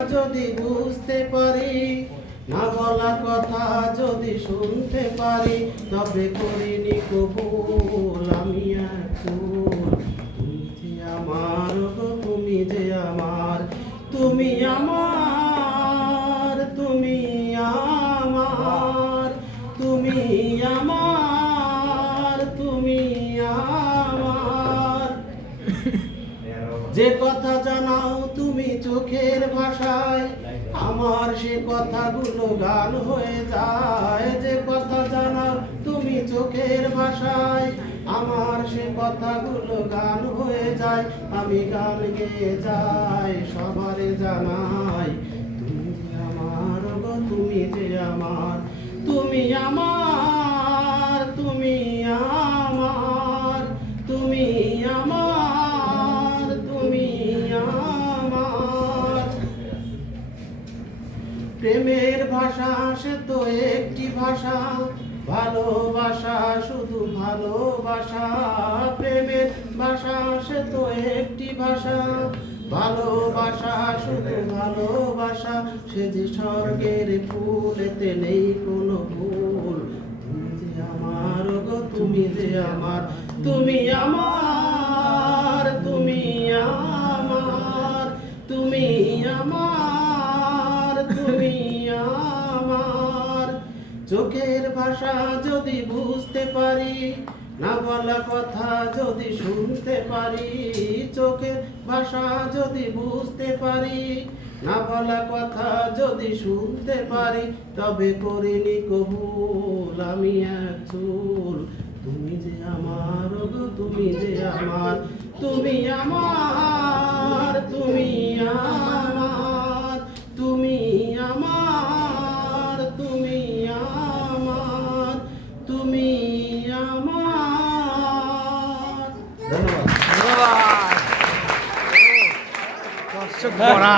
যদি বুঝতে পারি, না বলা কথা যদি শুনতে পারি, তবে করিনি কবুল আমি এক চুল। তুমি যে আমার গো, তুমি যে আমার, তুমি আমার, তুমি আমার, তুমি আমার, তুমি আমার। যে কথা জানাও তুমি চোখের ভাষায়, আমার সে কথাগুলো গান হয়ে যায়। যে কথা জানাও তুমি চোখের ভাষায়, আমার সে কথাগুলো গান হয়ে যায়। আমি গান গেয়ে যাই, সবারে জানাই, তুমি যে আমার গো, তুমি যে আমার, তুমি আমার, তুমি আমার, তুমি আমার, তুমি আমার। প্রেমের ভাষা সে তো একটি ভাষা, ভালোবাসা শুধু ভালোবাসা। প্রেমের ভাষা সে তো একটি ভাষা, ভালোবাসা শুধু ভালোবাসা। সে যে স্বর্গের ফুল, এতে নেই কোনো ভুল। তুমি যে আমার গো, তুমি যে আমার, তুমি আমার, তুমি আমার, তুমি আমার, তুমি আমার। চোখের ভাষা যদি বুঝতে পারি, না বলা কথা যদি শুনতে পারি, চোখের ভাষা যদি বুঝতে পারি, না বলা কথা যদি শুনতে পারি, তবে করিনি কবুল আমি এক চুল। তুমি যে আমার গো, তুমি যে আমার, তুমি আমার, তুমি আমার, তুমি আমার, তুমি আমার, তুমি আমার। ধন্যবাদ। দর্শক ভরা